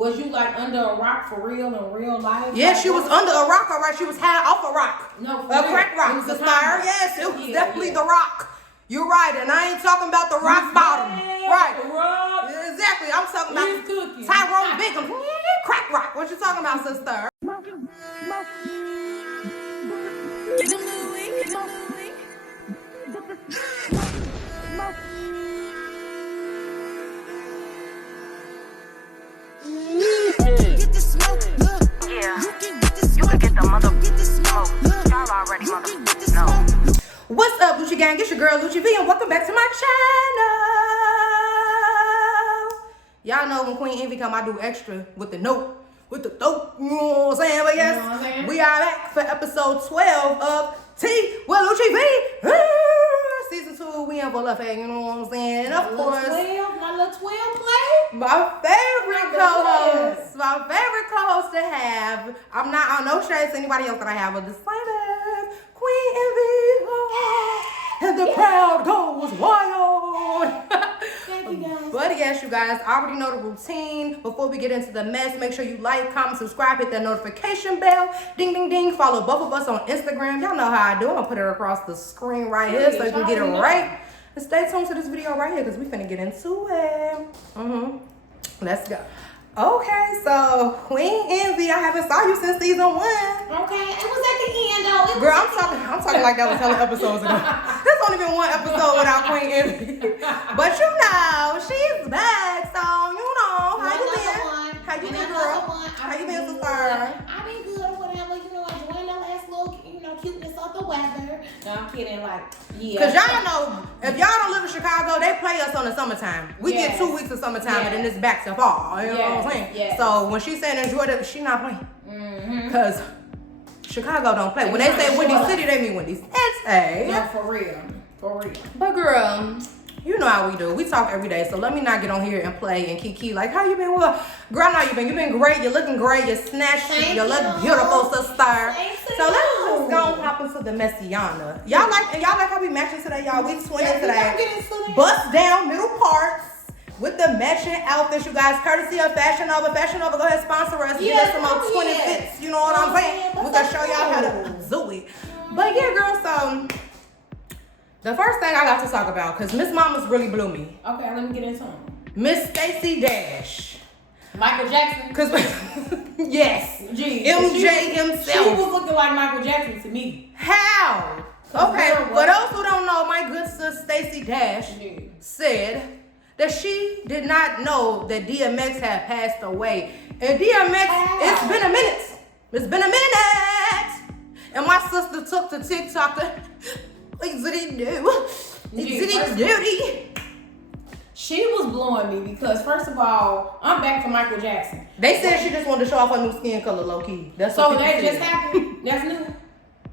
Was you like under a rock for real in real life? Yeah, like, she was under a rock, all right. She was high off a rock. No, a crack rock. Sister. Yes, it was definitely the rock. You're right, and I ain't talking about the rock bottom. Right. The rock. Exactly. I'm talking about Tyrone Bigham. Crack rock. What you talking about, sister? Get the smoke, look. Yeah. You can get the smoke. Y'all already know. What's up, Lucci gang? It's your girl, Lucci V, and welcome back to my channel. Y'all know when Queen Envi come, I do extra with the note, with the throat. You know what I'm saying? But yes, we are back for episode 12 of Tea with Lucci V. Season 2, we in full effect, you know what I'm saying? And of course, my little 12 play. My favorite co-host to have. I'm not on no shades to anybody else that I have, but disclaimer, Queen Envi, and the crowd goes wild. Thank you guys. But yes, you guys already know the routine. Before we get into the mess, make sure you like, comment, subscribe, hit that notification bell. Ding, ding, ding. Follow both of us on Instagram. Y'all know how I do. I'm going to put it across the screen right here so you can get it right. And stay tuned to this video right here because we finna get into it. Let's go. Okay, so Queen Envi, I haven't saw you since season 1. Okay, it was at the end though. Girl, I'm talking like that was hella episodes ago. There's only been one episode without Queen Envi. But you know, she's back, so you know, how you been? How you been, girl? How you been, sister? I've been good or whatever, enjoying the last little, cuteness of the weather. No, I'm kidding, Cause y'all know, if y'all don't live in Chicago, they play us on the summertime. We get 2 weeks of summertime and then it's back to fall. You know what I'm saying? Yes. So when she's saying enjoy it, she not playing. Cause Chicago don't play. When they say Windy City, they mean Windy City. No, for real. But girl, you know how we do. We talk every day, so let me not get on here and play and kiki like, how you been? Well, girl, I know you been. You been great. You're looking great. You're snatched. You look beautiful, sister. So let's just go and hop into the Messiana. Y'all like how we matching today, y'all? We twinning today. Bust down middle parts with the matching outfits, you guys. Courtesy of Fashion Nova. Fashion Nova, go ahead, sponsor us. Give us some more 20 fits. You know what I'm saying? We're gonna show y'all how to do it. But yeah, girl. So the first thing I got to talk about, because Miss Mama's really blew me. Okay, let me get into them. Miss Stacy Dash. Michael Jackson? Because, yes. Gee, MJ himself. She was looking like Michael Jackson to me. How? Okay, for those who don't know, my good sis Stacy Dash said that she did not know that DMX had passed away. And DMX, it's been a minute. It's been a minute. And my sister took to TikTok to... She was blowing me because first of all, I'm back to Michael Jackson. They said she just wanted to show off her new skin color, low key. That's so what that said. just happened. That's new.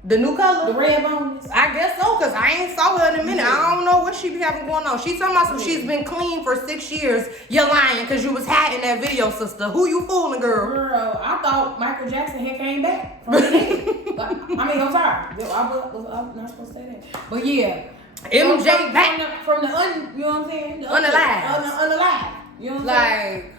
The new color, the red bonus. I guess so, cause I ain't saw her in a minute. I don't know what she be having going on. She's talking about some. She's been clean for 6 years. You're lying, cause you was hot in that video, sister. Who you fooling, girl? Girl, I thought Michael Jackson had came back from the dead. I'm sorry. I was not supposed to say that. But yeah. MJ back from the you know what I'm saying? Unalive. Unalive. You know what I'm saying?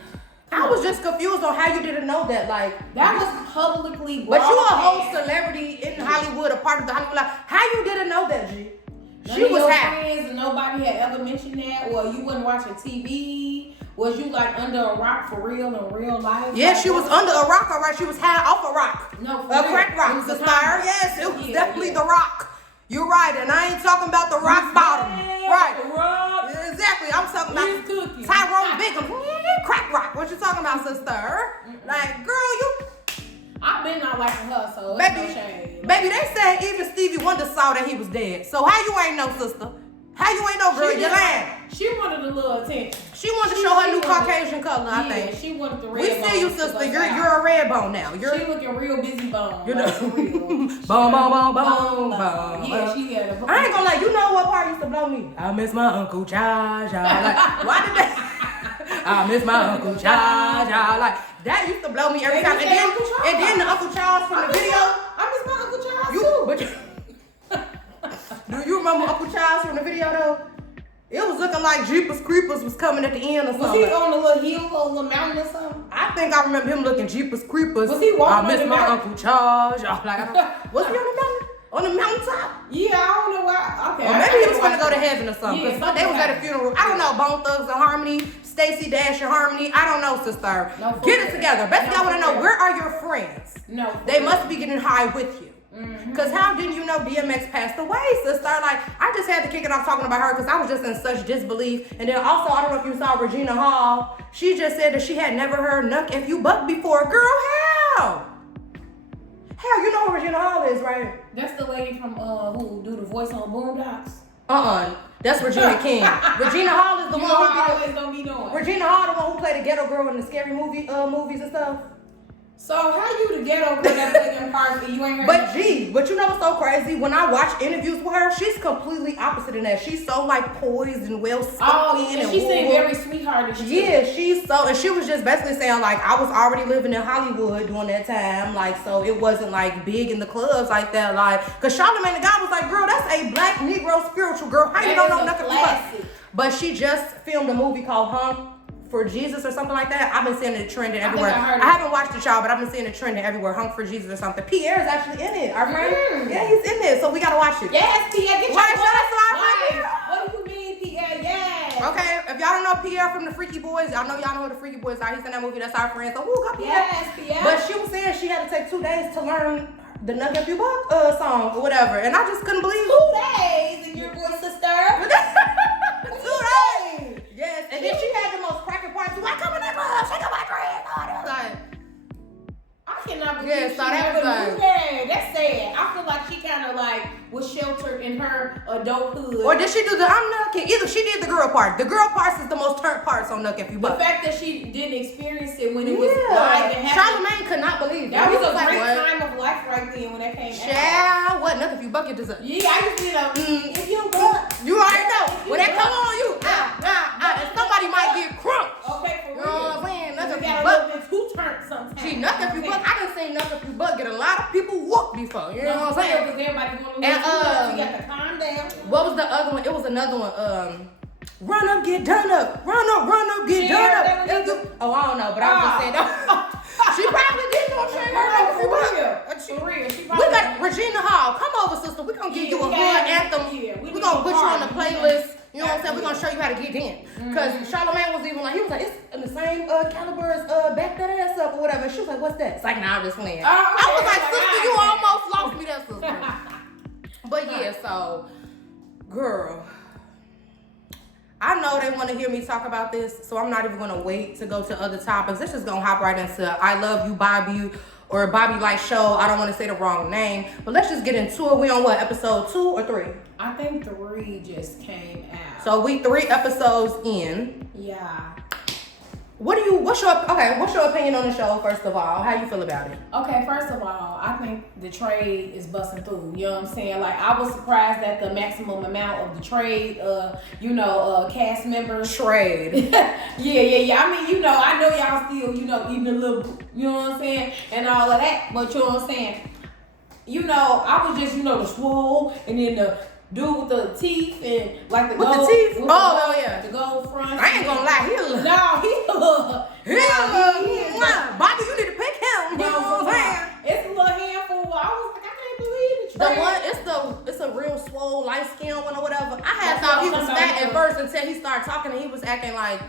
I was just confused on how you didn't know that. That was publicly. But you a whole celebrity in Hollywood, a part of the Hollywood life. How you didn't know that, G? She was happy. Friends and nobody had ever mentioned that, or you wasn't watching TV. Was you under a rock for real in real life? Yeah, she was under a rock, all right. She was high off a rock. No, a crack rock, sister. Yes, it was definitely the rock. You're right, and I ain't talking about the rock bottom. Right. The rock. Exactly. I'm talking about Tyrone Bigham. Crack rock. What you talking about, sister? Like, girl, you... I've been not liking her, so it's no shame. Baby, they said even Stevie Wonder saw that he was dead. So how you ain't know, sister? How you ain't know, girl? You're lying. She wanted a little attention. She wanted to show her new Caucasian color, I think. She wanted the red bone. We see you, sister. You're a red bone now. She looking real busy bone. You know. Boom. Yeah, she had a... I ain't gonna lie. You know what part used to blow me? I miss my Uncle Charles. Like, why did that? I miss my Uncle Charles. Like, that used to blow me every time. And then the Uncle Charles from the video. I miss my Uncle Charles too. Do you remember Uncle Charles from the video though? It was looking like Jeepers Creepers was coming at the end or something. Was he on a little hill or a little mountain or something? I think I remember him looking Jeepers Creepers. Was he walking I on miss the my mountain? Uncle Charles. Y'all like, was he on the mountain? On the mountaintop? Yeah, I don't know why. Okay. Or maybe he was gonna go to heaven or something. Yeah, Cause they was at a funeral. I don't know, Bone Thugs and Harmony, Stacy Dash and Harmony. I don't know, sister. No, Get it together. Basically, I wanna know, where are your friends? No. They must be getting high with you. Cause how didn't you know DMX passed away, sister? Like, I just had to kick it off talking about her because I was just in such disbelief. And then also, I don't know if you saw Regina Hall. She just said that she had never heard Nuck If You Buck before. Girl, how? Hell, you know who Regina Hall is, right? That's the lady from who do the voice on Boondocks. That's Regina King. Regina Hall is the You one know who what I did always gonna be doing. Regina Hall, the one who played the ghetto girl in the scary movies and stuff. So how you the ghetto girl that play them parts and you ain't heard? But but you know what's so crazy? When I watch interviews with her, she's completely opposite in that. She's so like poised and well spoken. And she seemed very sweethearted. Yeah, and she was just basically saying like I was already living in Hollywood during that time, like so it wasn't like big in the clubs like that, like cause Charlamagne the guy was like, girl, that's a black Negro spiritual girl. How you don't know nothing about? But she just filmed a movie called Hunk for Jesus or something like that. I've been seeing it trending everywhere. I haven't watched it, y'all, but I've been seeing it trending everywhere. Hunk for Jesus or something. Pierre is actually in it. Our friend. Yeah, he's in it. So we gotta watch it. Yes, Pierre. Get your shout out to our friend. What do you mean, Pierre? Yes. Okay, if y'all don't know Pierre from the Freaky Boys, y'all know who the Freaky Boys are. He's in that movie. That's our friend. So woo, got Pierre. Yes, Pierre. But she was saying she had to take 2 days to learn the Nuck If You Buck song or whatever, and I just couldn't believe 2 days in your voice, sister. 2 days. Yes, and then she had the most cracking parts. Like, come in that club, shake up my dread. Like, I cannot believe yeah, she so that never was like, knew that. That's sad. I feel like she kind of like was sheltered in her adulthood. or did she do the I'm Nucking? Either she did the girl part. The girl parts is the most turned parts on Nuck If You The Buck. fact that she didn't experience it when it was live and happening. Charlamagne could not believe That was a like, great what? time of life right then when that came out. Child, what Nuck If You Buck it deserves. Yeah, I just did a if you buck. You already know. When that come on you, and somebody might get crunk. Okay, for You know real. what I'm saying? Nuck If We You got a Buck. little bit too turned sometimes. Gee, Nuck If You Buck, I done seen Nuck If You Buck get a lot of people whooped before. You know what I'm saying? Because everybody going to And, you got to calm down. What was the other one? It was another one. Run up, get done up. Run up, get done up. Oh, I don't know, but I was just saying that. She probably did know she ain't heard Nuck If You Buck. For real. We got Regina Hall. Come over, sister. We're going to give you a hood anthem. We're going to put you on the playlist. You know what I'm saying? We're going to show you how to get in. Because Charlamagne was even like, he was like, it's in the same caliber as back that ass up or whatever. She was like, what's that? It's like, nah, I'm just playing. I was like, sister, you almost lost me that, sister. But yeah, so, girl, I know they want to hear me talk about this, so I'm not even going to wait to go to other topics. Let's just going to hop right into I Love You, Bobby, or Bobby Light Show. I don't want to say the wrong name, but let's just get into it. We on what, episode 2 or 3? I think 3 just came out. So we 3 episodes in. Yeah. What's your opinion on the show, first of all? How you feel about it? Okay, first of all, I think the trade is busting through. You know what I'm saying? Like, I was surprised at the maximum amount of the trade, cast members. Trade. Yeah. I mean, I know y'all still, eating a little, you know what I'm saying? And all of that. But you know what I'm saying? I was just, the swole and then the dude with the teeth and like the with gold. The teeth? With Yeah. The gold front. I ain't gonna lie, he Bobby, you need to pick him. You know what I'm saying? It's a little handful. I was like, I can't believe it. The one, it's a real swole, light skin one or whatever. I had thought he was fat at first until he started talking and he was acting like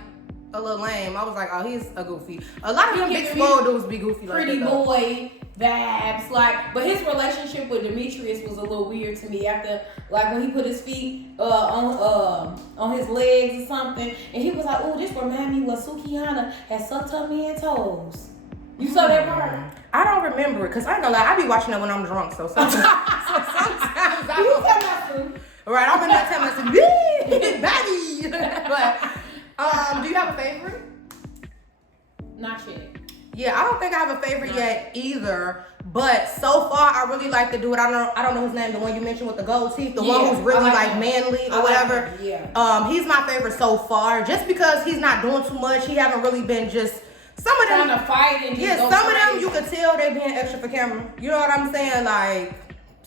a little lame. I was like, oh, he's a goofy. A lot of them big swole dudes be goofy like that. Pretty boy vibes, but his relationship with Demetrius was a little weird to me after, when he put his feet on his legs or something, and he was like, "Oh, this remind me what Sukihana had sucked her man's toes." You saw that part? I don't remember it because I ain't gonna lie, I be watching that when I'm drunk, so sometimes I don't. Right, I'm in that time and Baddies. But do you have a favorite? Not yet. Yeah, I don't think I have a favorite yet either. But so far, I really like the dude. I don't know his name. The one you mentioned with the gold teeth. The one who's really manly or whatever. Yeah. He's my favorite so far, just because he's not doing too much. He haven't really been just. Some of them. Trying to fight and some of them you could tell they being extra for camera. You know what I'm saying? Like,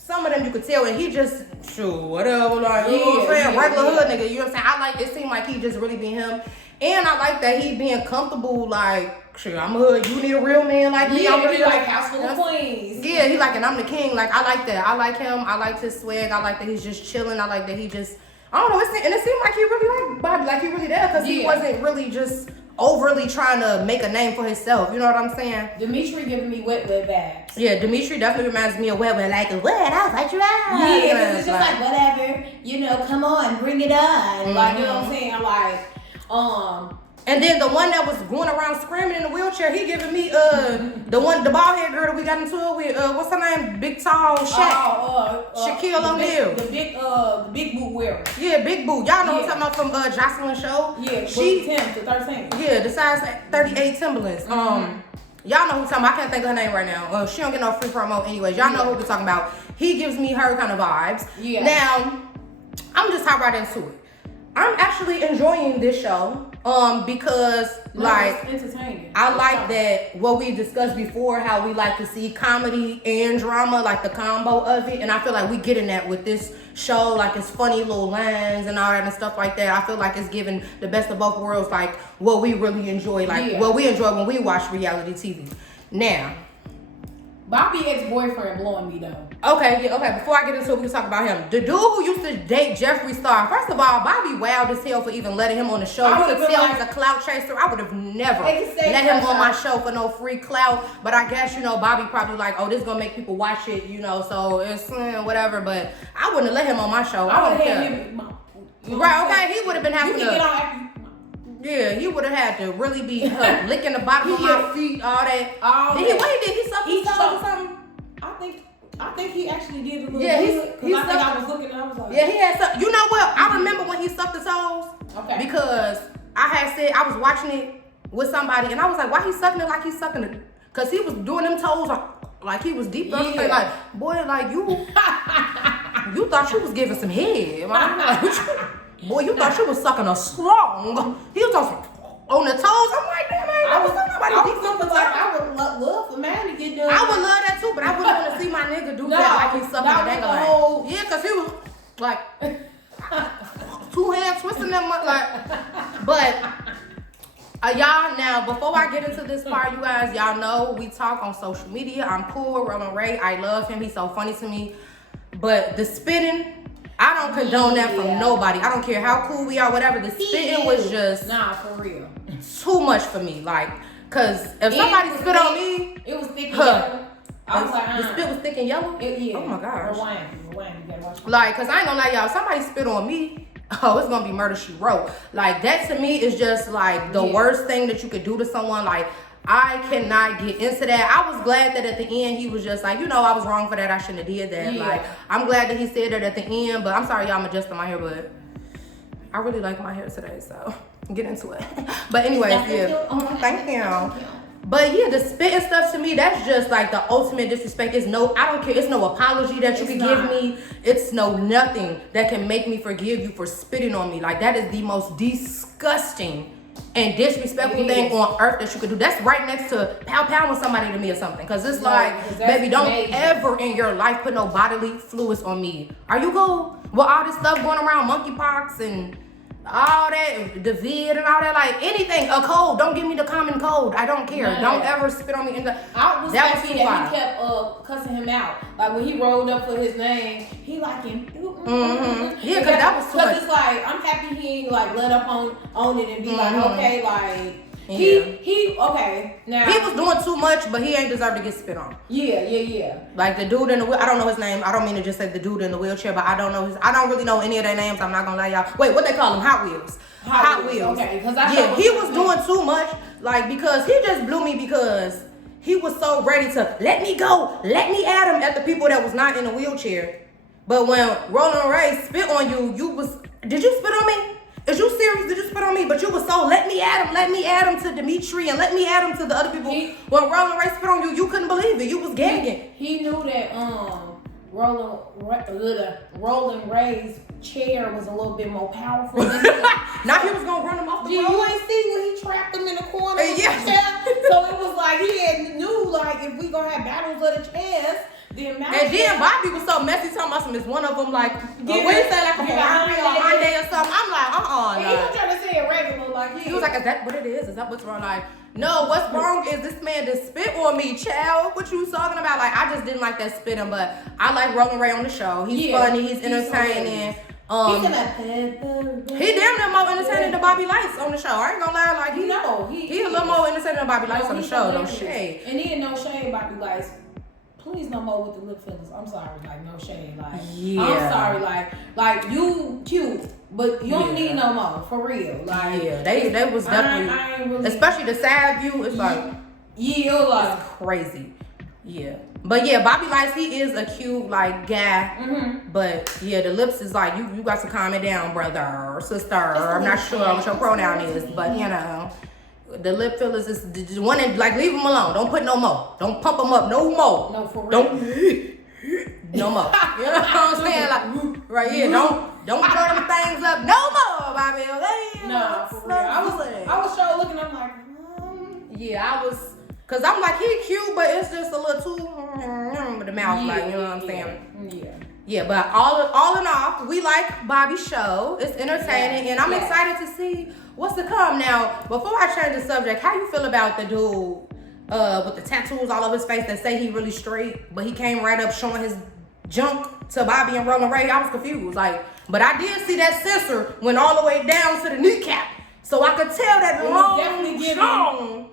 some of them you could tell, and he just, sure, whatever, like, you know what I'm saying? Regular hood nigga, you know what I'm saying? I like, it seemed like he just really being him. And I like that he being comfortable, like, sure, I'm a hood, you need a real man like me. I'm really like house full of queens. Yeah, he like, and I'm the king. Like, I like that. I like him. I like his swag. I like that he's just chilling. I like that he just, I don't know, and it seemed like he really liked Bobby, like he really did, because he wasn't really just overly trying to make a name for himself. You know what I'm saying? Dimitri giving me wet vibes. Yeah, Dimitri definitely reminds me of wet, like a wet. I was like, you out. Yeah, because it's just like whatever, you know, come on, bring it on. Like, you know what I'm saying? Like, and then the one that was going around screaming in the wheelchair, he giving me the bald head girl that we got into it with, what's her name? Big tall Shaq. Shaquille O'Neal. The big boot wearer. Yeah, Big Boot. Y'all know what I'm talking about from Jocelyn's show? Yeah, she 10 to 13. Yeah, the size 38 Timberlands. Y'all know who I'm talking about. I can't think of her name right now. She don't get no free promo anyways. Y'all know who we're talking about. He gives me her kind of vibes. Yeah. Now, I'm just hop right into it. I'm actually enjoying this show because like it's entertaining. I like that what we discussed before, how we like to see comedy and drama, like the combo of it, and I feel like we getting that with this show. Like it's funny little lines and all that and stuff like that. I feel like it's giving the best of both worlds, like what we really enjoy, like what we enjoy when we watch reality TV. Now, Bobby ex-boyfriend blowing me though. Okay. Before I get into it, we can talk about him. The dude who used to date Jeffree Star. First of all, Bobby wild as hell for even letting him on the show. You could tell he's a clout chaser. I would have never let him on my show for no free clout. But I guess, you know, Bobby probably like, oh, this is gonna make people watch it, you know, so it's whatever. But I wouldn't have let him on my show. I don't care. Right, okay, he would have been having to. Get on Yeah, he would have had to really be licking the bottom of my feet, all that. What he did? He sucked his toes or something? I think he actually did a little bit. I was looking and I was like, yeah, he had some. You know what? I remember when he sucked the toes. Okay. Because I had said I was watching it with somebody and I was like, why he sucking it like he's sucking it? Because he was doing them toes like he was deep. Yeah. Like, boy, like you thought you was giving some head. Boy, you thought you was sucking a slong. He was on the toes. I'm like, damn, man, I would love for man to get done. I would love that too, but I wouldn't want to see my nigga do that like he's sucking a dangling. Yeah, because he was like two hands twisting them like. But y'all, now before I get into this part, you guys, y'all know we talk on social media. I'm cool with Roland Ray. I love him. He's so funny to me. But the spitting, I don't condone that from nobody. I don't care how cool we are, whatever. The spitting was just for real too much for me. Like, cause if somebody spit on me, it was thick and yellow. I was like, the spit was thick and yellow. Oh my gosh. Rewind. You gotta watch it. Like, cause I ain't gonna lie, y'all. If somebody spit on me, oh, it's gonna be murder she wrote. Like that to me is just like the worst thing that you could do to someone. Like, I cannot get into that. I was glad that at the end he was just like, you know, I was wrong for that. I shouldn't have did that. Yeah. Like, I'm glad that he said that at the end. But I'm sorry, y'all, I'm adjusting my hair, but I really like my hair today, so get into it. But anyways, thank you. But yeah, the spitting stuff to me, that's just like the ultimate disrespect. I don't care. It's no apology that you can give me. It's no nothing that can make me forgive you for spitting on me. Like, that is the most disgusting and disrespectful thing on earth that you could do. That's right next to pounding somebody to me or something. Cause it's like, baby, don't ever in your life put no bodily fluids on me. Are you cool? With all this stuff going around, monkeypox and all that, the vid and all that, like anything, a cold. Don't give me the common cold. I don't care. Don't ever spit on me. I was happy that he kept cussing him out. Like when he rolled up for his name, he like him. Yeah, cause that was too much. Cause it's like, I'm happy he ain't like let up on it and be like, okay, like he okay. Now he was doing too much, but he ain't deserve to get spit on. Yeah. Like the dude in the I don't know his name. I don't mean to just say the dude in the wheelchair, but I don't really know any of their names. I'm not gonna lie, y'all. Wait, what they call them? Hot Wheels. Hot Wheels. Okay, he was doing too much. Like, because he just blew me because he was so ready to let me go, let me at him at the people that was not in a wheelchair. But when Roland Ray spit on you, did you spit on me? Is you serious? Did you spit on me? But you was so let me at him to Dimitri and let me at him to the other people. When Roland Ray spit on you, you couldn't believe it. You was gagging. He knew that Roland Ray's chair was a little bit more powerful than now he was gonna run him off the road. You ain't see when he trapped him in the corner of the chair? So it was like he knew like if we gonna have battles of the chairs, Then And then Bobby was so messy talking about some. It's one of them like what do you say, like a Ferrari or Hyundai or something. I'm like, And he was trying to say it regular, like he was like, is that what it is? Is that what's wrong? Like, no, what's wrong is this man just spit on me, child. What you talking about? Like, I just didn't like that spitting, but I like Roland Ray on the show. He's funny, he's entertaining. He damn near more entertaining than Bobby Lytes on the show. I ain't gonna lie, like he a little more entertaining than Bobby Lytes on the show. No shade. And then no shade, Bobby Lytes. Please no more with the lip fillers. I'm sorry, like no shade, like I'm sorry, like you cute, but you don't need no more for real. Like they was definitely, I ain't really, especially the side view. It's like like it's crazy. Yeah, but yeah, Bobby Lytes, he is a cute like guy. Mm-hmm. But yeah, the lips is like you got to calm it down, brother or sister. I'm not sure what your pronoun is, but you know. The lip fillers is the one that, like, leave them alone. Don't put no more. Don't pump them up no more. No, for real. Don't no more. You know what I'm saying? Like, right here. Don't throw them things up no more, Bobby. Okay? No, for real. I was sure looking. I'm like, yeah, I was, cause I'm like he cute, but it's just a little too with the mouth, like, you know what I'm saying? Yeah. Yeah, but all in all, we like Bobby's show. It's entertaining, and I'm excited to see what's to come. Now, before I change the subject, how you feel about the dude with the tattoos all over his face that say he really straight, but he came right up showing his junk to Bobby and Roland Ray? I was confused, like, but I did see that sensor went all the way down to the kneecap, so I could tell that long, strong.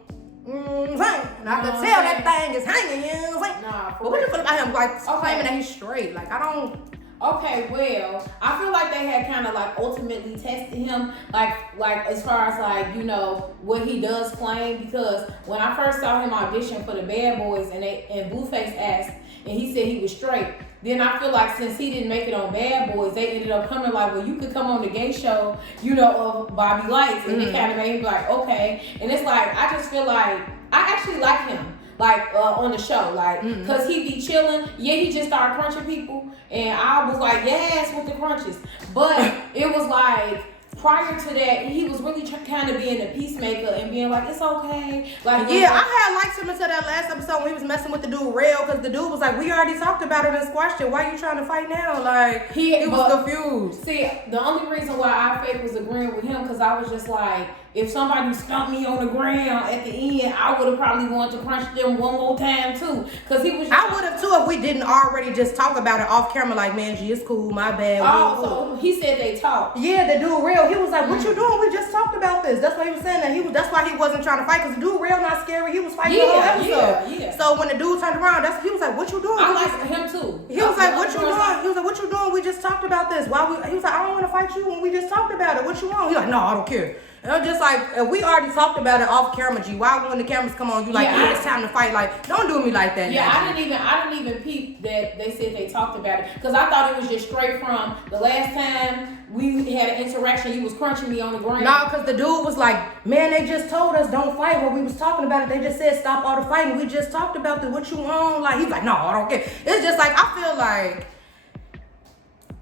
And I could tell that thing is hanging, you know what I'm saying? But what do you feel about him, like, claiming that he's straight? Like, I don't... Okay, well, I feel like they had kind of like ultimately tested him, like as far as like, you know, what he does claim, because when I first saw him audition for the Bad Boys and Blueface asked, and he said he was straight, then I feel like since he didn't make it on Bad Boys, they ended up coming like, well, you could come on the gay show, you know, of Bobby Lytes, and it kind of made me like, okay, and it's like, I just feel like, I actually like him. Like on the show, like, cause he be chilling. Yeah, he just started crunching people, and I was like, yes, with the crunches. But it was like prior to that, he was really kind of being a peacemaker and being like, it's okay. Like, yeah, I had liked him until that last episode when he was messing with the dude Real, cause the dude was like, we already talked about it and squashed it. Why are you trying to fight now? Like, he was confused. See, the only reason why I fake was agreeing with him, cause I was just like, if somebody stomped me on the ground at the end, I would have probably wanted to crunch them one more time too. Cause he was just, I would have too if we didn't already just talk about it off camera, like, man, G, it's cool, my bad. So he said they talked. Yeah, the dude Real, he was like, what you doing? We just talked about this. That's why he was saying that. That's why he wasn't trying to fight, cause the dude Real not scary. He was fighting the whole episode. Yeah. So when the dude turned around, he was like, what you doing? I like him too. He was like, what you doing? He was like, what you doing? We just talked about this. He was like, I don't want to fight you when we just talked about it. What you want? He's like, no, I don't care. And I'm just like, if we already talked about it off camera, G, why when the cameras come on, you like, yeah, it's time to fight? Like, don't do me like that. Yeah, I didn't even peep that they said they talked about it, because I thought it was just straight from the last time we had an interaction, you was crunching me on the ground. No, because the dude was like, man, they just told us don't fight when we was talking about it. They just said stop all the fighting. We just talked about it. What you want? Like, he's like, no, I don't care. It's just like, I feel like,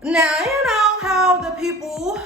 now, you know how the people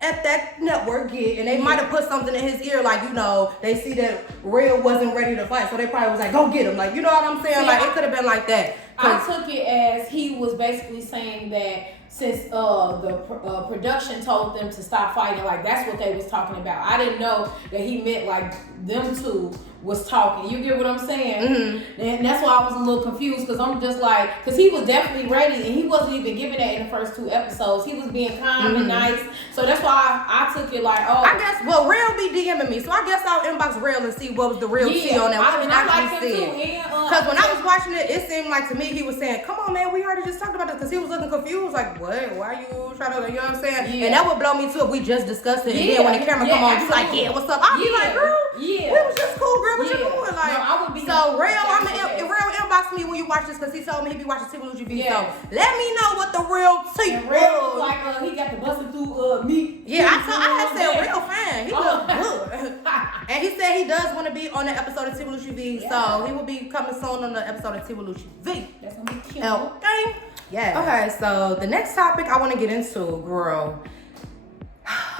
at that network get, and they might have put something in his ear, like, you know, they see that Real wasn't ready to fight, so they probably was like, go get him, like, you know what I'm saying? Like, it could have been like that. I took it as he was basically saying that since the production told them to stop fighting, like, that's what they was talking about. I didn't know that he meant like them two was talking. You get what I'm saying? Mm-hmm. And that's why I was a little confused, because I'm just like, because he was definitely ready, and he wasn't even giving that in the first 2 episodes. He was being calm and nice, so that's why I took it like, oh. I guess, well, Real be DMing me, so I guess I'll inbox Real and see what was the real tea on that. What was actually said. Because when I was watching it, it seemed like to me he was saying, come on, man, we already just talked about this, because he was looking confused, like, what? Why are you trying to, you know what I'm saying? Yeah. And that would blow me too if we just discussed it, and then when the camera come on, you like, yeah, what's up? I'll be like, girl, we was just cool, girl, what you doing? Like, no, I would be so Real, Real inbox me when you watch this, because he told me he be watching TV Lucci video. So let me know what the real tea was. Real like he got the busted through meat. Yeah, I had said Real fan. He looked good. And he said he does want to be on the episode of TV Lucci V, so he will be coming soon on the episode of TV Lucci V. That's gonna be cute. Okay. Yeah. Okay, so the next topic I want to get into, girl.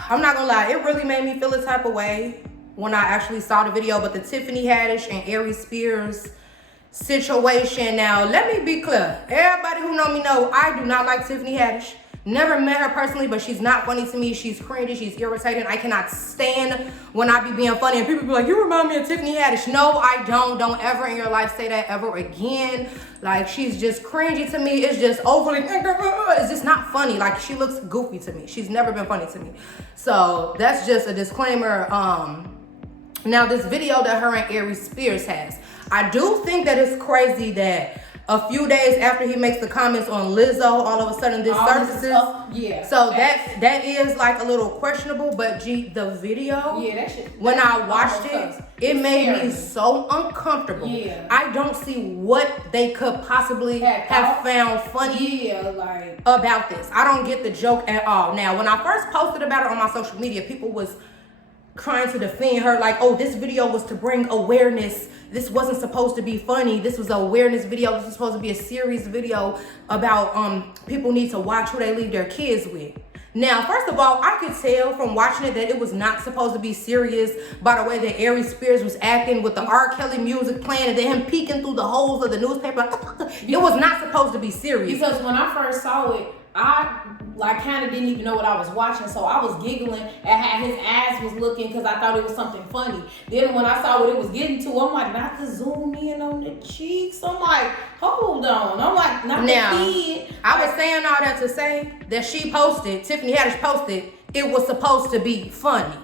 I'm not gonna lie, it really made me feel a type of way when I actually saw the video, but the Tiffany Haddish and Aries Spears situation. Now, let me be clear. Everybody who know me know I do not like Tiffany Haddish. Never met her personally, but she's not funny to me. She's cringy. She's irritating. I cannot stand when I be being funny and people be like, you remind me of Tiffany Haddish. No, I don't. Don't ever in your life say that ever again. Like, she's just cringy to me. It's just overly, it's just not funny. Like, she looks goofy to me. She's never been funny to me. So that's just a disclaimer. Now, this video that her and Aries Spears has, I do think that it's crazy that a few days after he makes the comments on Lizzo, all of a sudden this surfaces. Yeah. So that is like a little questionable, but the video, yeah, that shit, when I watched it made me so uncomfortable. Yeah. I don't see what they could possibly have found funny about this. I don't get the joke at all. Now, when I first posted about it on my social media, people was trying to defend her like, oh, this video was to bring awareness. This wasn't supposed to be funny. This was an awareness video. This was supposed to be a serious video about people need to watch who they leave their kids with. Now, first of all, I could tell from watching it that it was not supposed to be serious by the way that Aries Spears was acting with the R. Kelly music playing and then him peeking through the holes of the newspaper. It was not supposed to be serious. Because when I first saw it, I kind of didn't even know what I was watching, so I was giggling at how his ass was looking because I thought it was something funny. Then when I saw what it was getting to, I'm like, not to zoom in on the cheeks. I'm like, hold on. I'm like, not now, the kid. I was saying all that to say that Tiffany Haddish posted, it was supposed to be funny,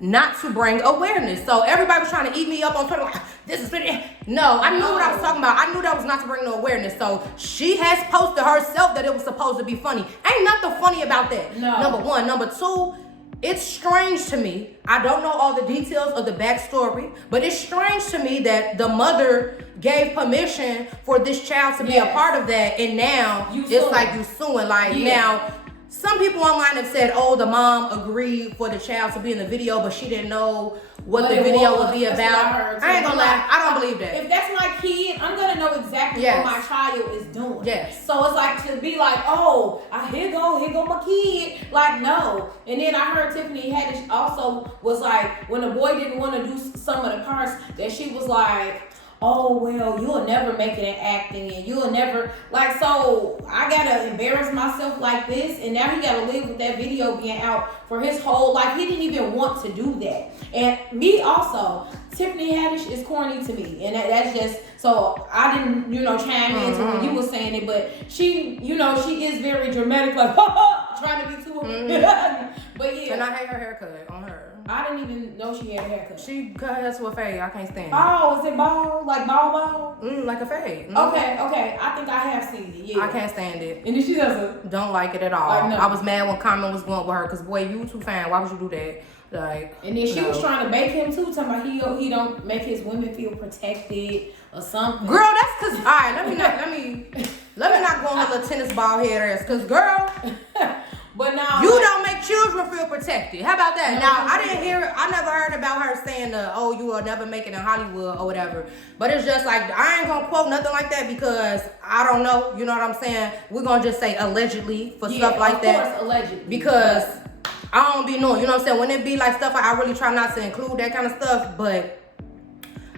not to bring awareness. So everybody was trying to eat me up on Twitter like, this is funny. No, I knew what I was talking about. I knew that was not to bring no awareness. So she has posted herself that it was supposed to be funny. Ain't nothing funny about that. No. Number one. Number two, it's strange to me. I don't know all the details of the backstory, but it's strange to me that the mother gave permission for this child to be a part of that, and now it's like you suing. Like now, some people online have said, oh, the mom agreed for the child to be in the video, but she didn't know what the video would be about. I ain't gonna lie, I don't believe that. If that's my kid, I'm gonna know exactly what my child is doing. Yes. So it's like to be like, oh, here go my kid. Like, no. And then I heard Tiffany Haddish also was like, when the boy didn't want to do some of the parts, that she was like, oh, well, you'll never make it in acting and you'll never, like, so I gotta embarrass myself like this, and now he gotta live with that video being out for his whole life. He didn't even want to do that. And me also, Tiffany Haddish is corny to me, and that's just, so I didn't, chime into when you were saying it, but she, she is very dramatic, like, trying to be too, but yeah. And I hate her haircut on her. I didn't even know she had a haircut. She cut her to a fade. I can't stand it. Oh, is it bald? Like bald? Like a fade. Okay. I think I have seen it. Yeah. I can't stand it. And then she doesn't. Don't like it at all. I was mad when Carmen was going with her because, boy, you too fine. Why would you do that? Like. And then she was trying to bake him too, talking about he don't make his women feel protected or something. Girl, that's cause. All right, let me not go on her little tennis ball head ass, cause girl. But now you don't make children feel protected. How about that? Now I didn't hear it. I never heard about her saying oh, you will never make it in Hollywood or whatever. But it's just like I ain't gonna quote nothing like that because I don't know. You know what I'm saying? We're gonna just say allegedly for stuff like that. Of course, allegedly. Because I don't be knowing. You know what I'm saying? When it be like stuff, I really try not to include that kind of stuff. But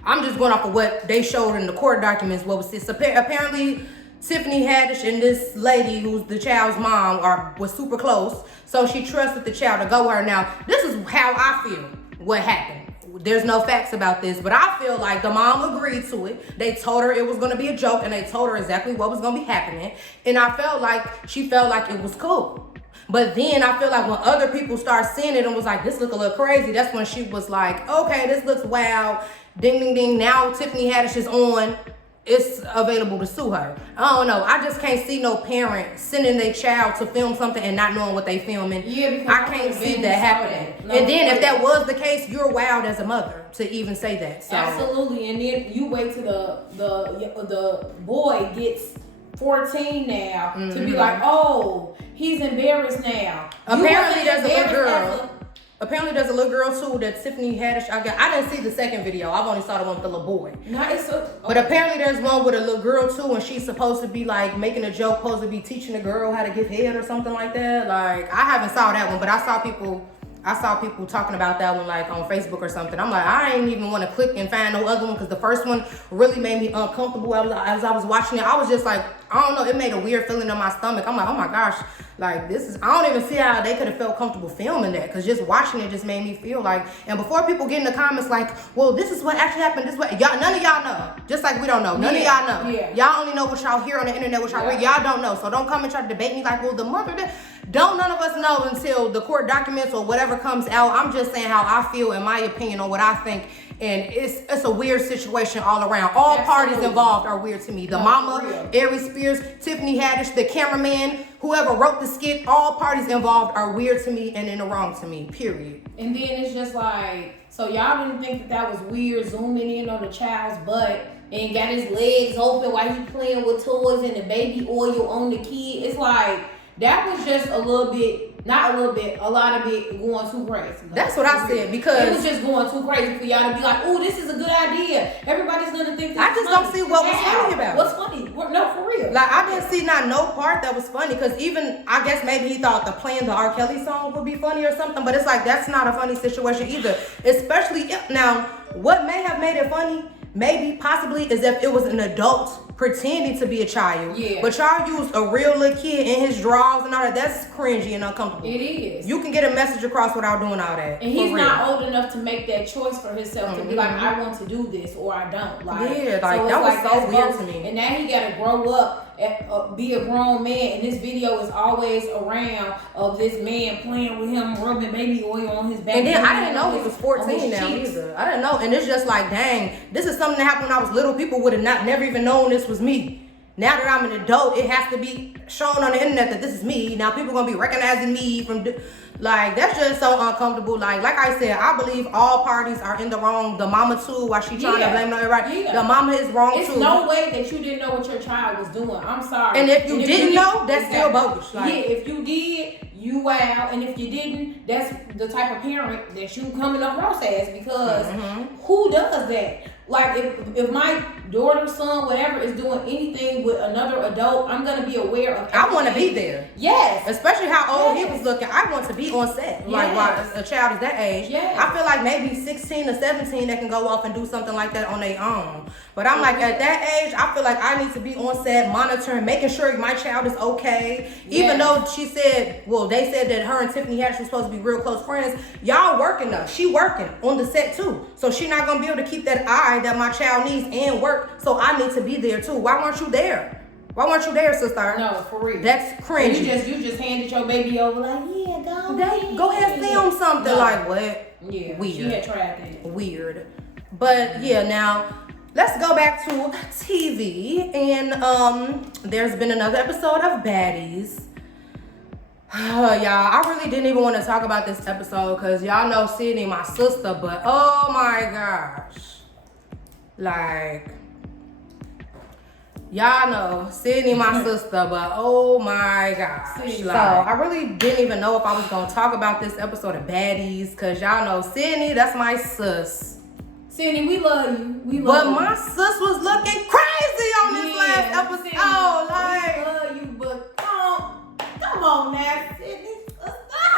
I'm just going off of what they showed in the court documents. What was this? Apparently, Tiffany Haddish and this lady who's the child's mom was super close, so she trusted the child to go with her. Now, this is how I feel what happened. There's no facts about this, but I feel like the mom agreed to it. They told her it was going to be a joke, and they told her exactly what was going to be happening. And I felt like she felt like it was cool. But then I feel like when other people start seeing it and was like, this look a little crazy, that's when she was like, okay, this looks wild. Ding, ding, ding. Now Tiffany Haddish is on. It's available to sue her. I don't know. I just can't see no parent sending their child to film something and not knowing what they filming. Yeah, because I can't see that happening. And then if that was the case, you're wild as a mother to even say that. So. Absolutely. And then you wait till the boy gets 14 now to be like, oh, he's embarrassed now. Apparently there's a little girl. Apparently there's a little girl too that Tiffany Haddish. I didn't see the second video. I've only saw the one with the little boy. But apparently there's one with a little girl too, and she's supposed to be like making a joke, supposed to be teaching the girl how to give head or something like that. Like I haven't saw that one, but I saw people I saw people talking about that one like on Facebook or something. I'm like, I ain't even want to click and find no other one because the first one really made me uncomfortable. As I was watching it, I was just like, I don't know, it made a weird feeling in my stomach. I'm like, oh my gosh, like this is, I don't even see how they could have felt comfortable filming that, because just watching it just made me feel like, and before people get in the comments like, well, this is what actually happened, this way, y'all, none of y'all know. Just like we don't know, none of y'all know. Yeah. Y'all only know what y'all hear on the internet, what y'all read. Y'all don't know, so don't come and try to debate me like, well, the mother did. Don't none of us know until the court documents or whatever comes out. I'm just saying how I feel, in my opinion, on what I think. And it's a weird situation all around. All parties involved are weird to me. The mama, Aries Spears, Tiffany Haddish, the cameraman, whoever wrote the skit, all parties involved are weird to me and in the wrong to me, period. And then it's just like, so y'all didn't think that was weird, zooming in on the child's butt and got his legs open while he playing with toys and the baby oil on the kid. It's like, that was just a little bit, not a little bit, a lot of it going too crazy. That's what I said, because it was just going too crazy for y'all to be like, oh, this is a good idea. Everybody's gonna think this I just don't see what was funny about it. What's funny? No, for real. Like, I didn't see no part that was funny, because even, I guess maybe he thought playing the R. Kelly song would be funny or something, but it's like, that's not a funny situation either. Especially if, now, what may have made it funny, maybe, possibly, is if it was an adult pretending to be a child. Yeah. But y'all used a real little kid in his drawers and all that. That's cringy and uncomfortable. It is. You can get a message across without doing all that. And he's not old enough to make that choice for himself to be like, I want to do this or I don't. Like, yeah, like, so that was so weird to me. And now he got to grow up, be a grown man, and this video is always around of this man playing with him, rubbing baby oil on his back. And then I didn't know he was 14 now either. I didn't know. And it's just like, dang, this is something that happened when I was little. People would have never even known this was me. Now that I'm an adult, it has to be shown on the internet that this is me. Now people gonna be recognizing me from, like, that's just so uncomfortable. Like I said, I believe all parties are in the wrong. The mama too, while she trying to blame everybody. Yeah. The mama is wrong too. It's no way that you didn't know what your child was doing. I'm sorry. And if you didn't know, that's still bogus. Like, yeah, if you did, you wow. And if you didn't, that's the type of parent that you coming up roast as, because who does that? Like, if my daughter, son, whatever is doing anything with another adult, I'm gonna be aware of everything. I want to be there. Yes. Especially how old he was looking. I want to be on set. Yes. Like, while a child is that age. Yes. I feel like maybe 16 or 17 they can go off and do something like that on their own. But I'm like, at that age, I feel like I need to be on set, monitoring, making sure my child is okay. Even though she said, well, they said that her and Tiffany Haddish were supposed to be real close friends. Y'all working though. She working on the set too. So she not gonna be able to keep that eye that my child needs and work. So I need to be there too. Why weren't you there? Why weren't you there, sister? No, for real. That's cringy. You just handed your baby over like, yeah, go ahead, film something. No. Like, what? Yeah, weird. She had tried that. Weird. But yeah, now let's go back to TV. And there's been another episode of Baddies. Y'all, I really didn't even want to talk about this episode because y'all know SIDNEY, my sister, but oh my gosh. Like, y'all know SIDNEY, my sister, but oh my gosh. So I really didn't even know if I was going to talk about this episode of Baddies, because y'all know SIDNEY, that's my sis. SIDNEY, we love you. But my sis was looking crazy on this last episode. We love you, but come on now, SIDNEY.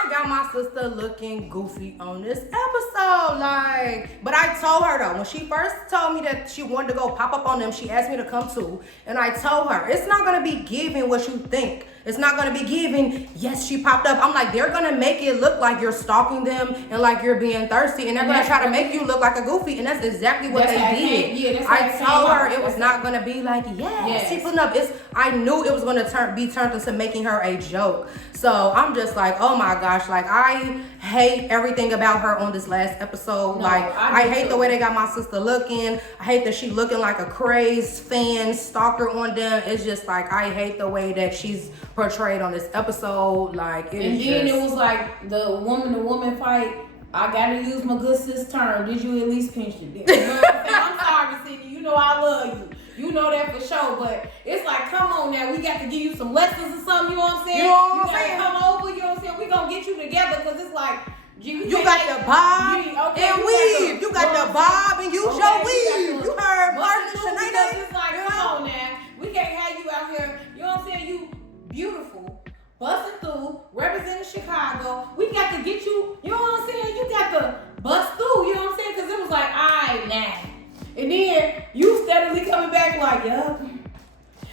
I got my sister looking goofy on this episode, like, but I told her though, when she first told me that she wanted to go pop up on them, she asked me to come too, and I told her, it's not gonna be giving what you think. It's not gonna be giving, yes, she popped up. I'm like, they're gonna make it look like you're stalking them and like you're being thirsty, and they're gonna try to make you look like a goofy, and that's exactly what they did. I told her it was not gonna be like, yes, she putting up. I knew it was gonna be turned into making her a joke. So I'm just like, oh my gosh, like I hate everything about her on this last episode. No, like I hate the way they got my sister looking. I hate that she looking like a crazed fan stalker on them. It's just like, I hate the way that she's portrayed on this episode. Like, it was like the woman to woman fight. I gotta use my good sis term. Did you at least pinch it? You know what I'm saying? I'm sorry, SIDNEY. You know I love you. You know that for sure. But it's like, come on now. We got to give you some lessons or something. You know what I'm saying? You know what I'm saying? Come over. You know what I'm saying? We gonna get you together, because it's like, you got the bob and weave. You got the bob and use your weave. You heard Martin and Sinead? It's like, come on now. We can't have you out here. You know what I'm saying? You beautiful, busting through, representing Chicago. We got to get you. You know what I'm like, yup.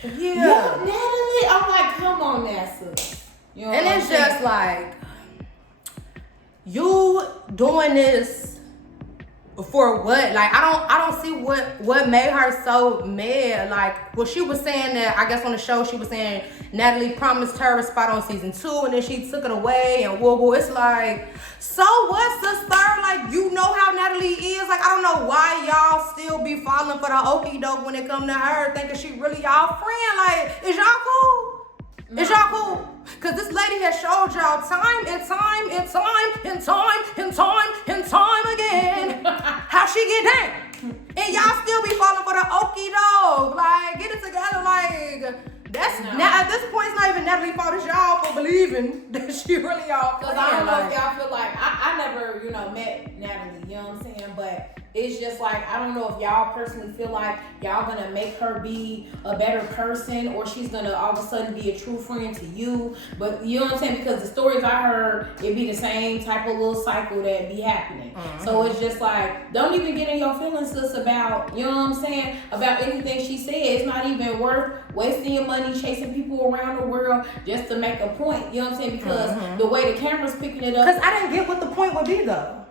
Yeah. Yup, Natalie. I'm like, come on, NASA. You know And it's just like, you doing this for what? Like, I don't see what made her so mad. Like, well, she was saying that, I guess on the show, she was saying Natalie promised her a spot on season 2 and then she took it away and whoa, it's like, so what, sister? Like, you know how Natalie is. Like, I don't know why y'all still be falling for the okie doke when it come to her, thinking she really y'all friend. Like, is y'all cool? No. Is y'all cool? Cause this lady has showed y'all time and time and time and time and time and time again how she get down. And y'all still be falling for the okie doke. Like, get it together. Like, that's now at this point, it's not even Natalie's fault. It's y'all for believing that she really y'all. Cause I don't know if y'all feel like I never, met Natalie, you know what I'm saying? But it's just like, I don't know if y'all personally feel like y'all gonna make her be a better person or she's gonna all of a sudden be a true friend to you. But you know what I'm saying? Because the stories I heard, it be the same type of little cycle that be happening. Mm-hmm. So it's just like, don't even get in your feelings, sis, about, you know what I'm saying? About anything she said. It's not even worth wasting your money chasing people around the world just to make a point. You know what I'm saying? Because the way the camera's picking it up. Because I didn't get what the point would be though.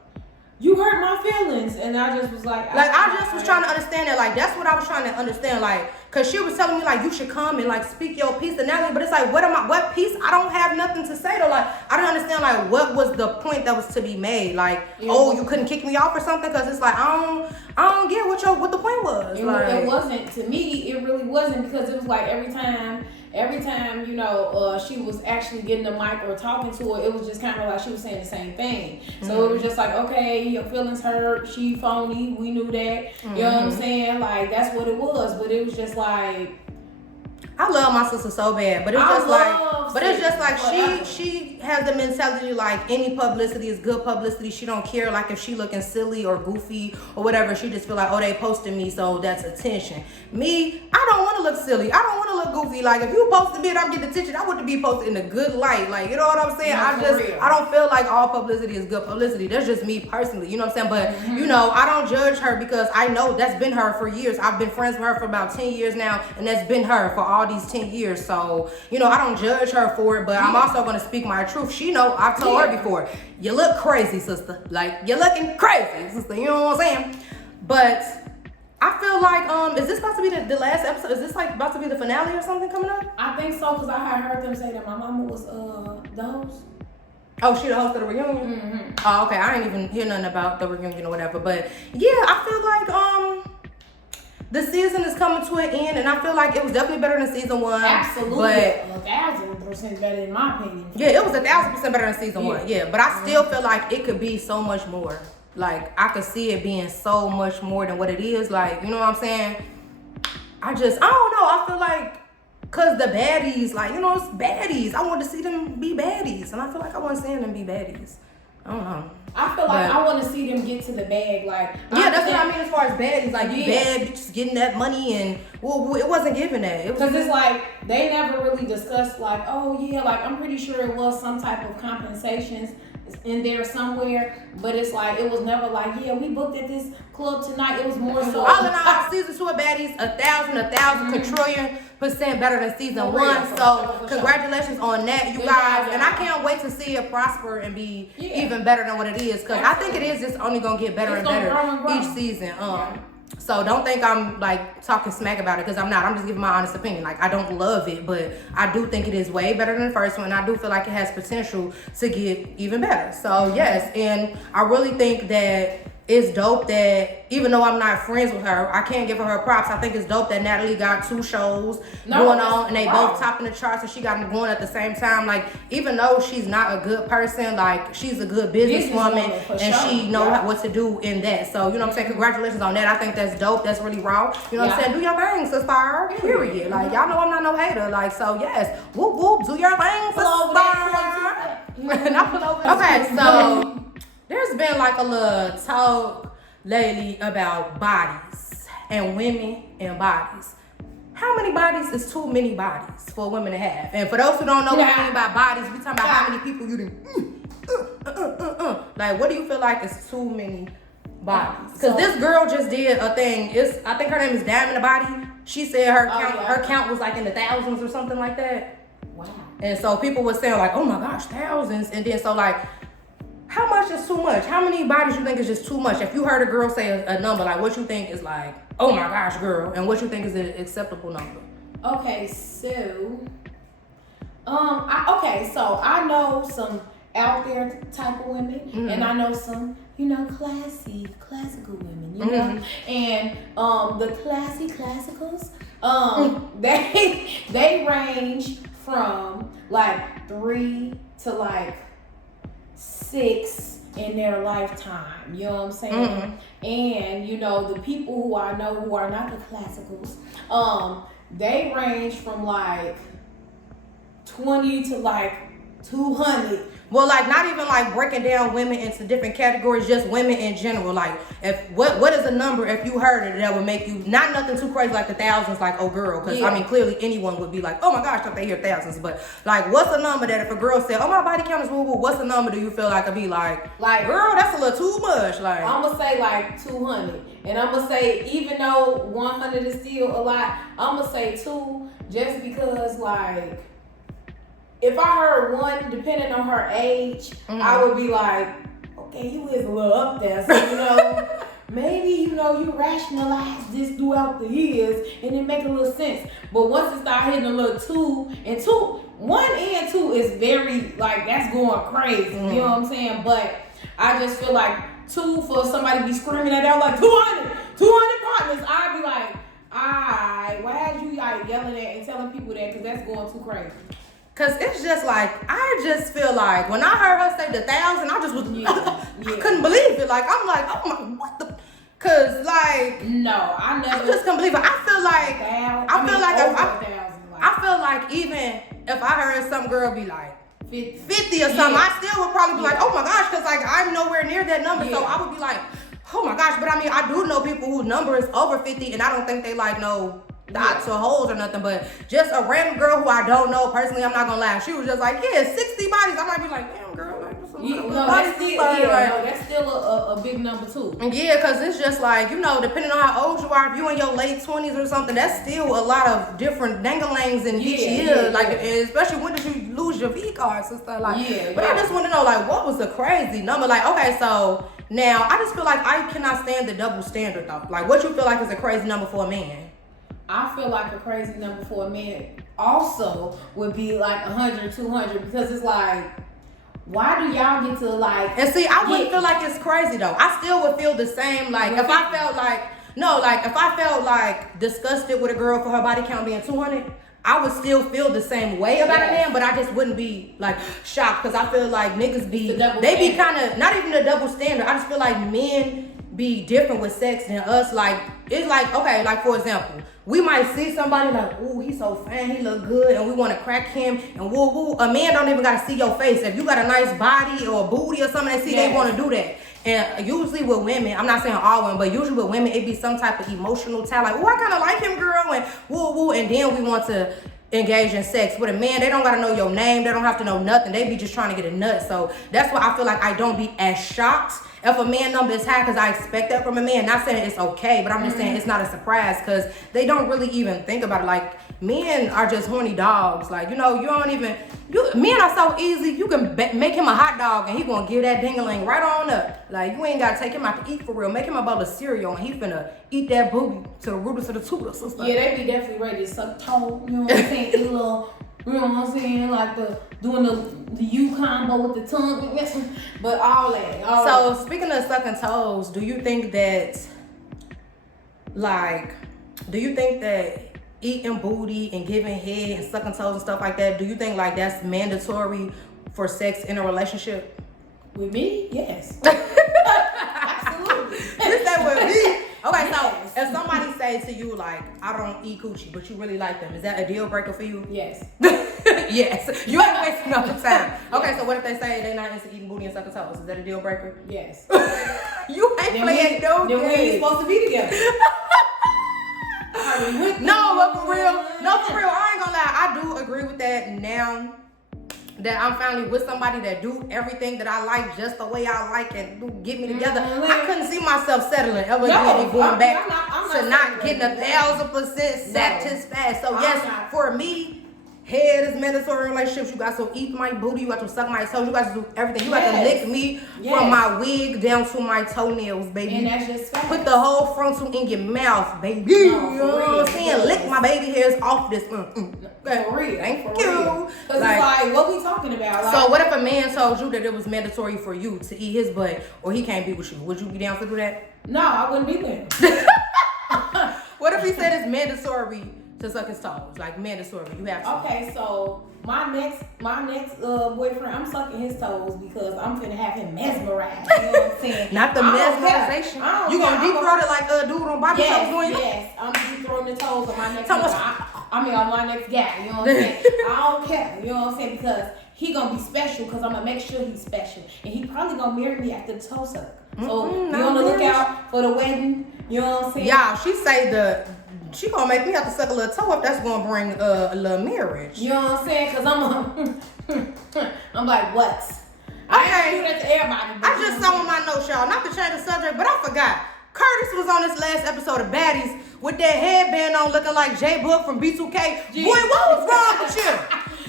You hurt my feelings, and I just was like, I just was trying to understand that. Like, that's what I was trying to understand. Like, cause she was telling me like, you should come and like speak your piece to Natalie, but it's like, what piece? I don't have nothing to say though. Like, I don't understand like what was the point that was to be made. Like, you couldn't kick me off or something? Cause it's like I don't get what the point was. It wasn't, to me. It really wasn't, because it was like every time she was actually getting the mic or talking to her, it was just kind of like she was saying the same thing. So it was just like, okay, your feelings hurt, she phony, we knew that. You know what I'm saying? Like, that's what it was. But it was just like, I love my sister so bad, but it's just like she has the mentality like any publicity is good publicity. She don't care like if she looking silly or goofy or whatever. She just feel like, oh, they posted me, so that's attention. Me, I don't want to look silly. I don't want to look goofy. Like, if you posted me and I'm getting attention, I want to be posted in a good light. Like, you know what I'm saying? I don't feel like all publicity is good publicity. That's just me personally. You know what I'm saying? But I don't judge her because I know that's been her for years. I've been friends with her for about 10 years now, and that's been her for all these 10 years. So, I don't judge her for it, but I'm also going to speak my truth. She know, I've told her before, you look crazy, sister. Like, you're looking crazy, sister. You know what I'm saying? But I feel like, is this supposed to be the last episode? Is this like about to be the finale or something coming up? I think so, because I had heard them say that my mama was the host. Oh, she the host of the reunion? Oh, okay. I ain't even hear nothing about the reunion or whatever. But yeah, I feel like the season is coming to an end, and I feel like it was definitely better than season 1. Absolutely, but 1,000% better in my opinion. Yeah, it was 1,000% better than season 1. Yeah, but I still feel like it could be so much more. Like, I could see it being so much more than what it is. Like, you know what I'm saying? I don't know. I feel like, cause the baddies, like, it's baddies. I want to see them be baddies, and I feel like I want to see them be baddies. I don't know. I feel like I want to see them get to the bag. Like, yeah, that's what I mean as far as baddies. Like, you bad bitches getting that money, and it wasn't giving that. Because it's like they never really discussed like, oh yeah, like I'm pretty sure it was some type of compensations in there somewhere, but it's like it was never like, yeah, we booked at this club tonight. It was more so. All in all, season 2 of Baddies, 1,000 quadrillion% better than season 1. So congratulations on that, you guys. And I can't wait to see it prosper and be even better than what it is, because I think it is just only gonna get better and better each season. So don't think I'm like talking smack about it, because I'm not. I'm just giving my honest opinion. Like, I don't love it, but I do think it is way better than the first one. I do feel like it has potential to get even better. So yes, and I really think that it's dope that even though I'm not friends with her, I can't give her props. I think it's dope that Natalie got 2 shows going on, and they both topping the charts, and she got them going at the same time. Like, even though she's not a good person, like, she's a good businesswoman, and she know what to do in that. So, you know what I'm saying? Congratulations on that. I think that's dope. That's really raw. You know what I'm saying? Do your thing, sister. Period. Like, y'all know I'm not no hater. Like, so yes. Whoop, whoop. Do your thing, sister. Okay, so there's been like a little talk lately about bodies and women and bodies. How many bodies is too many bodies for women to have? And for those who don't know what I mean by bodies, we talking about how many people you do. Like, what do you feel like is too many bodies? Because this girl just did a thing. I think her name is Diamond the Body. she said her count was like in the thousands or something like that. Wow. And so people were saying like, oh my gosh, thousands. And then so like, how much is too much? How many bodies you think is just too much? If you heard a girl say a number, like what you think is like, oh my gosh, girl, and what you think is an acceptable number? Okay, so, so I know some out there type of women, and I know some, classical women, you know, and the classicals, they range from like 3 to like 6 in their lifetime, you know what I'm saying? And the people who I know who are not the classicals, they range from like 20 to like 200. Well, like not even like breaking down women into different categories, just women in general. Like, if what is a number if you heard it that would make you not nothing too crazy like the thousands, like oh girl, because I mean clearly anyone would be like, oh my gosh, if they hear thousands. But like, what's a number that if a girl said, oh my body count is woo woo, what's a number do you feel like it'd be like girl, that's a little too much? Like I'm gonna say like 200, and I'm gonna say even though 100 is still a lot, I'm gonna say 2 just because like. If I heard 1, depending on her age, I would be like, okay, you is a little up there. So, maybe, you rationalize this throughout the years and it make a little sense. But once it start hitting a little 1 and 2 is very, like, that's going crazy. You know what I'm saying? But I just feel like 2 for somebody to be screaming at that, like 200 partners, I'd be like, alright, why are you like yelling at and telling people that? Because that's going too crazy. Cause it's just like, I just feel like when I heard her say the 1,000, I just was, I couldn't believe it. Like, I'm like, oh my, what the, cause like, no, I just couldn't believe it. I feel like even if I heard some girl be like 50 or something, I still would probably be like, oh my gosh, cause like I'm nowhere near that number. So I would be like, oh my gosh. But I mean, I do know people whose number is over 50 and I don't think they like know dots or holes or nothing, but just a random girl who I don't know personally, I'm not gonna lie. She was just like, 60 bodies. I might be like, damn girl, like that's still a big number too. Yeah, cause it's just like, depending on how old you are, if you in your late 20s or something, that's still a lot of different dangalangs in each year. Like, especially when did you lose your V cards and stuff like. But I just want to know, like, what was the crazy number? Like, okay, so now I just feel like I cannot stand the double standard though. Like, what you feel like is a crazy number for a man? I feel like a crazy number for a man also would be like 100, 200 because it's like, why do y'all get to like? And see, I wouldn't feel like it's crazy though. I still would feel the same. Like if I felt like disgusted with a girl for her body count being 200, I would still feel the same way about a man, but I just wouldn't be like shocked because I feel like niggas be kind of not even a double standard. I just feel like men be different with sex than us. Like it's like, okay, like for example, we might see somebody like, ooh, he's so fine, he look good, and we want to crack him, and woo woo. A man don't even gotta see your face. If you got a nice body or a booty or something, they want to do that. And usually with women, I'm not saying all women, but usually with women, it be some type of emotional talent. Like, oh, I kind of like him, girl, and woo woo, and then we want to engage in sex. With a man, they don't gotta know your name, they don't have to know nothing. They be just trying to get a nut. So that's why I feel like I don't be as shocked if a man number is high, because I expect that from a man. Not saying it's okay, but I'm just saying it's not a surprise because they don't really even think about it. Like, men are just horny dogs. Like, men are so easy. You can make him a hot dog and he gonna give that ding-a-ling right on up. Like, you ain't gotta take him out to eat for real. Make him a bowl of cereal and he finna eat that booty to the root of the tooth or something. Yeah, they be definitely ready to suck toe. You know what I'm saying? A little, you know what I'm saying? Like doing the U combo with the tongue. But all that. So speaking of sucking toes, do you think that eating booty and giving head and sucking toes and stuff like that, do you think like that's mandatory for sex in a relationship? With me? Yes. Absolutely. You say with me? Okay, so if somebody say to you like, I don't eat coochie, but you really like them, is that a deal breaker for you? Yes. Yes. You ain't wasting no time. Okay, so what if they say they're not into eating booty and sucking toes? Is that a deal breaker? Yes. You ain't playing no game. Then we ain't supposed to be together. No, but for real, I ain't gonna lie. I do agree with that now. that I'm finally with somebody that do everything that I like just the way I like and do get me together. I couldn't see myself settling ever again and going back to not getting 1,000% satisfied. So yes, for me, head is mandatory in relationships. You got to eat my booty. You got to suck my toes. You got to do everything. You got to lick me from my wig down to my toenails, baby. And that's just facts. Put the whole frontal in your mouth, baby. You know what I'm saying? Lick my baby hairs off this. For real. Thank for you. Because it's like, what we talking about? Like, so what if a man told you that it was mandatory for you to eat his butt or he can't be with you? Would you be down to do that? No, I wouldn't be with him. What if he said it's mandatory to suck his toes? Like mandatory, you have to. Okay, so my next boyfriend, I'm sucking his toes because I'm finna have him mesmerized. You know what I'm saying? Not the mesmerization. You gonna deep throat it like a dude on Bobby Shows doing? Yes, I'm deep throating the toes on my next guy. I mean on my next guy. You know what I'm saying? I don't care. You know what I'm saying? Because he gonna be special because I'm gonna make sure he's special, and he probably gonna marry me after the toe suck. So you wanna look out for the wedding. You know what I'm saying? Yeah, she say she gonna make me have to suck a little toe up. That's gonna bring a little marriage. You know what I'm saying? Cause I'm like, what? Okay. I ain't do that to everybody. I just saw on my notes, y'all. Not to change the subject, but I forgot. Curtis was on this last episode of Baddies with that headband on, looking like J Book from B2K. Boy, what was wrong with you?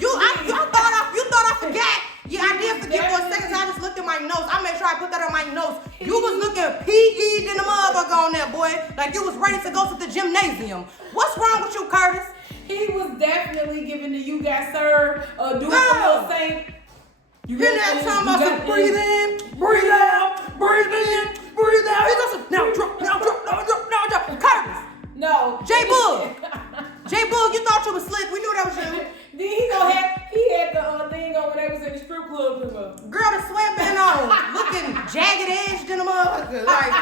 You thought I forgot. Yeah, I did forget for a second. So I just looked at my notes. I made sure I put that on my notes. You was looking PE'd in the motherfucker on that, boy. Like you was ready to go to the gymnasium. What's wrong with you, Curtis? He was definitely giving the you got served doing a little thing. You hear that time? I said, breathe in, breathe out, breathe in, breathe out. He goes, now drop. Curtis. No. J-Boog, you thought you was slick. We knew that was you. Then he had the thing on when they was in the strip club. Girl, the sweatband on, looking jagged edged in the motherfucker. Like,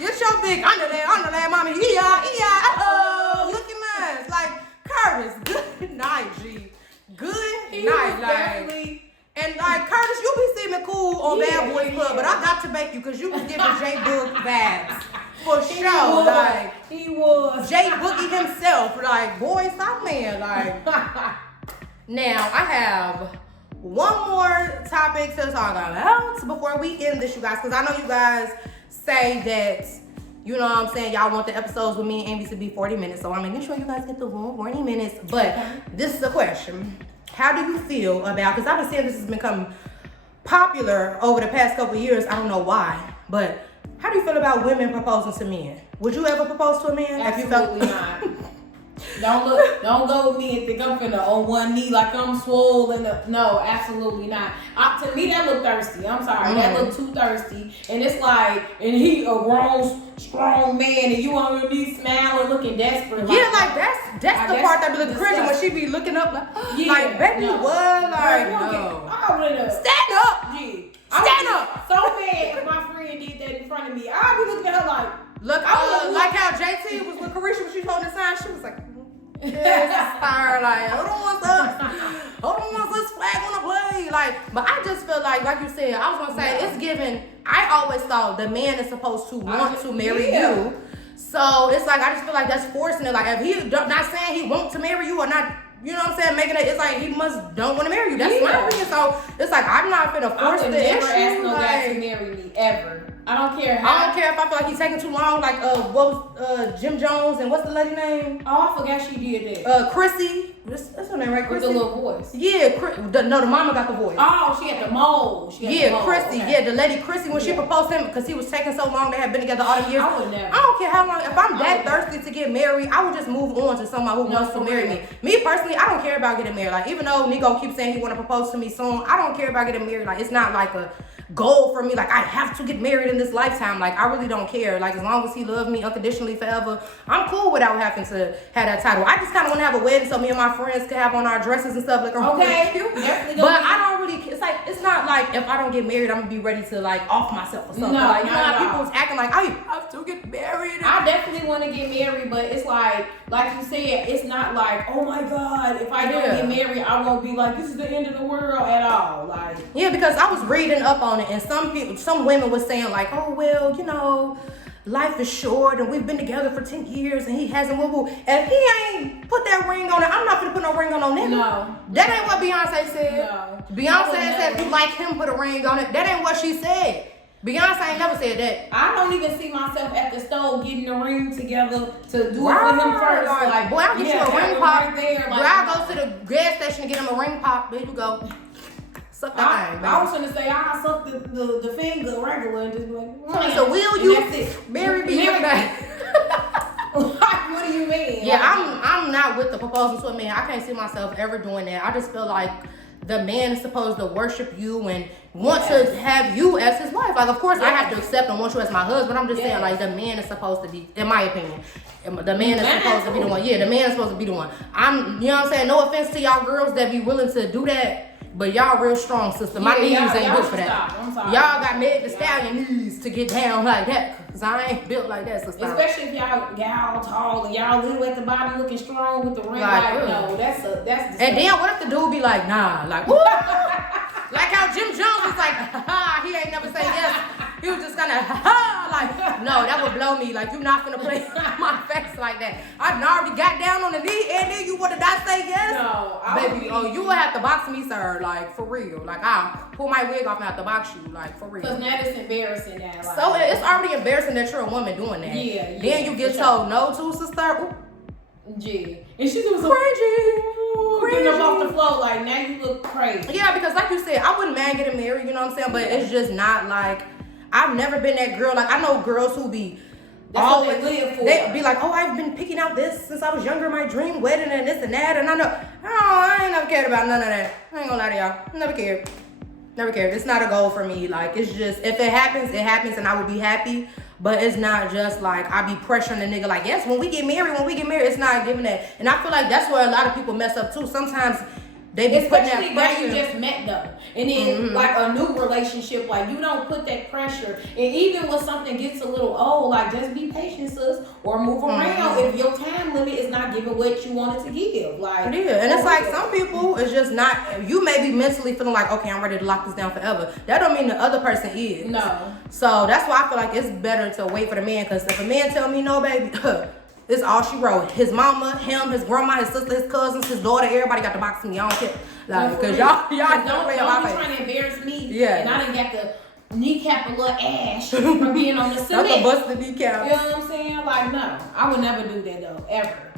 get your big underland, mommy. Looking nice. Like, Curtis, good night, G. Good night, like. And like Curtis, you be seeming cool on Bad Boys Club, but I got to make you because you was giving J Boog vibes. For sure. Like he was J Boogie himself. Like, boy, stop man. Like now I have one more topic to talk about before we end this, you guys, because I know you guys say that, you know what I'm saying, y'all want the episodes with me and Envi to be 40 minutes, so I'm making sure you guys get the full 40 minutes. But this is the question. How do you feel about, because I've been seeing this has become popular over the past couple of years, I don't know why, but how do you feel about women proposing to men? Would you ever propose to a man? Absolutely not. Don't go with me and think I'm finna on one knee like I'm swollen. No, absolutely not. To me, that look thirsty. I'm sorry, that look too thirsty. And it's like, and he a grown, strong man, and you on your knees smiling, looking desperate. Yeah, like that's the part that be looking crazy when she be looking up like, like baby, what? Like, no. Stand up. Yeah. Stand up. So mad if my friend did that in front of me. I'd be looking at her like, look, like how JT was with Carisha when she was holding the sign. She was like, yeah, fire, like, hold on, this flag on the play. Like, but I just feel like you said, I was gonna say, it's given. I always thought the man is supposed to want to marry you. So it's like, I just feel like that's forcing it. Like, if he not saying he wants to marry you or not, you know what I'm saying, making it, it's like he don't want to marry you. That's my opinion. So it's like, I'm not gonna force the issue. I would never ask no guy to marry me, ever. I don't care if I feel like he's taking too long. Like, what was Jim Jones and what's the lady name? Oh, I forgot she did that. Chrissy. That's her name, right? Chrissy? With the little voice. Yeah, the mama got the voice. Oh, she had the mole. Chrissy. Okay. Yeah, the lady Chrissy, when she proposed to him, because he was taking so long, they had been together all the years. I would never. I don't care how long. If I'm that thirsty to get married, I would just move on to someone who wants to marry me. Me personally, I don't care about getting married. Like, even though Nico keeps saying he want to propose to me soon, I don't care about getting married. Like, it's not like a goal for me. Like, I have to get married in this lifetime. Like, I really don't care. Like, as long as he loves me unconditionally forever, I'm cool without having to have that title. I just kind of want to have a wedding so me and my friends can have on our dresses and stuff. Like, okay, cute. But I don't really. It's not like if I don't get married, I'm gonna be ready to like off myself or something. No, like, you know how people was acting like I have to get married. I definitely want to get married, but it's like you said, it's not like, oh my God, if I don't get married, I won't be like, this is the end of the world at all. Like, yeah, because I was reading up on it, and some women was saying like, oh well, you know, life is short and we've been together for 10 years and he hasn't woo. If he ain't put that ring on it, I'm not gonna put no ring on no nigga. No. That ain't what Beyonce said. No. Beyonce said if you like him, put a ring on it. That ain't what she said. Beyonce ain't never said that. I don't even see myself at the stove getting the ring together to do it for him first. Like, boy, I'll get you a ring pop. Right there, Boy, I'll go to the gas station and get him a ring pop. There you go. Suck that thing, baby. I was gonna say I'll suck the finger regular and just be like, So will you that's it. marry me with that? What do you mean? Yeah, I'm not with the proposal to a man. I can't see myself ever doing that. I just feel like the man is supposed to worship you and want to have you as his wife. Like, of course, I have to accept and want you as my husband. I'm just saying, like, the man is supposed to be, in my opinion, the man is supposed to be the one. Yeah, the man is supposed to be the one. You know what I'm saying? No offense to y'all girls that be willing to do that. But y'all real strong, sister. My knees ain't good for that. Y'all got Meg the Stallion knees to get down like that. Cause I ain't built like that, sister. Especially if y'all tall and y'all little at the bottom looking strong with the ring. Like, no, that's and then what if the dude be like, nah, like, woo! Like how Jim Jones was like, ha, he ain't never say yes. He was just gonna, ha, like, no, that would blow me. Like, you not gonna play my face like that. I already got down on the knee and then you would not say yes? No, baby, you would have to box me, sir, like, for real. Like, I'll pull my wig off and have to box you, like, for real. Because now it's embarrassing now. Like, so it's already embarrassing that you're a woman doing that. Yeah. Then you get told no to, sister. Ooh. Yeah. And she was cringy. Getting up off the floor, like, now you look crazy. Yeah, because like you said, I wouldn't mind getting married, you know what I'm saying? But it's just not like, I've never been that girl. Like, I know girls who be that's always, what they live for. They be like, oh, I've been picking out this since I was younger, my dream wedding and this and that. And I know, I ain't never cared about none of that. I ain't gonna lie to y'all. Never cared. Never cared. It's not a goal for me. Like, it's just, if it happens, it happens and I will be happy. But it's not just like, I be pressuring the nigga like, yes, when we get married, it's not giving that. And I feel like that's where a lot of people mess up too. Sometimes they be putting that pressure. Especially you just met though. And then like a new relationship, like you don't put that pressure. And even when something gets a little old, like just be patient, sis, or move around if your time limit is not giving what you wanted to give. Like, yeah, and it's like some people, it's just not, you may be mentally feeling like, okay, I'm ready to lock this down forever. That don't mean the other person is. No. So that's why I feel like it's better to wait for the man, because if a man tell me no, baby, it's all she wrote. His mama, him, his grandma, his sister, his cousins, his daughter, everybody got to box me. I don't care. Like, because y'all don't be trying to embarrass me. Yeah. And I done got the kneecap a little ash from being on the cement. That's a busted kneecap. You know what I'm saying? Like, no. I would never do that though, ever.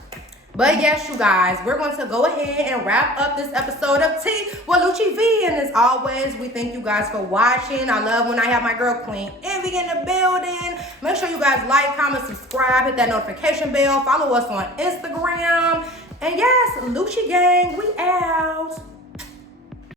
But yes, you guys, we're going to go ahead and wrap up this episode of Tea with Lucci V. And as always, we thank you guys for watching. I love when I have my girl Queen Envi in the building. Make sure you guys like, comment, subscribe, hit that notification bell. Follow us on Instagram. And yes, Lucci Gang, we out.